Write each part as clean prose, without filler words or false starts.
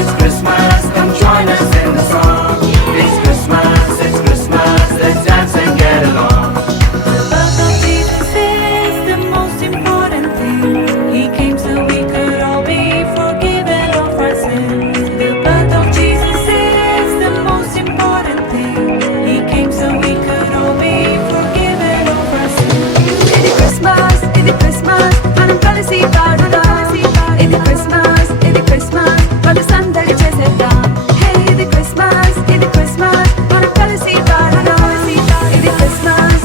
it's Christmas, come join us in the song. It's Christmas, let's dance and get along. The birth of Jesus is the most important thing. He came so we could all be forgiven of our sins. The birth of Jesus is the most important thing. He came so we could all be forgiven of our sins. ఇది క్రిస్మస్ మనం కలిసి పాడుదాం. ఇది క్రిస్మస్ వాళ్ళు సందడి చేసేద్దాం. హే ఇది క్రిస్మస్ మనం కలిసి పాడుదాం. ఇది క్రిస్మస్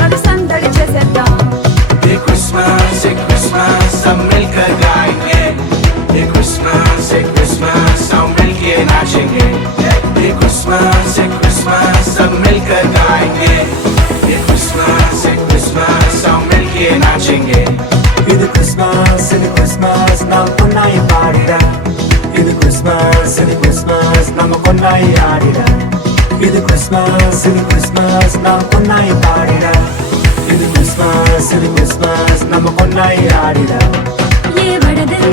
వాళ్ళు సందడి చేసేద్దాం. ये Christmas, हम मिलकर गाएंगे. ये Christmas, हम मिलके नाचेंगे. ये Christmas, हम मिलकर गाएंगे. ये Christmas, हम मिलके नाचेंगे. ఇది క్రిస్మస్ నాకున్నాయి పాడిరా. ఇది క్రిస్మస్ నమ్మకున్నాయి ఆడిరా. ఇది క్రిస్మస్ నాకున్నాయి పాడిరా. ఇది క్రిస్మస్ నమ్మకున్నాయి ఆడిరా. ये बड़ा दिन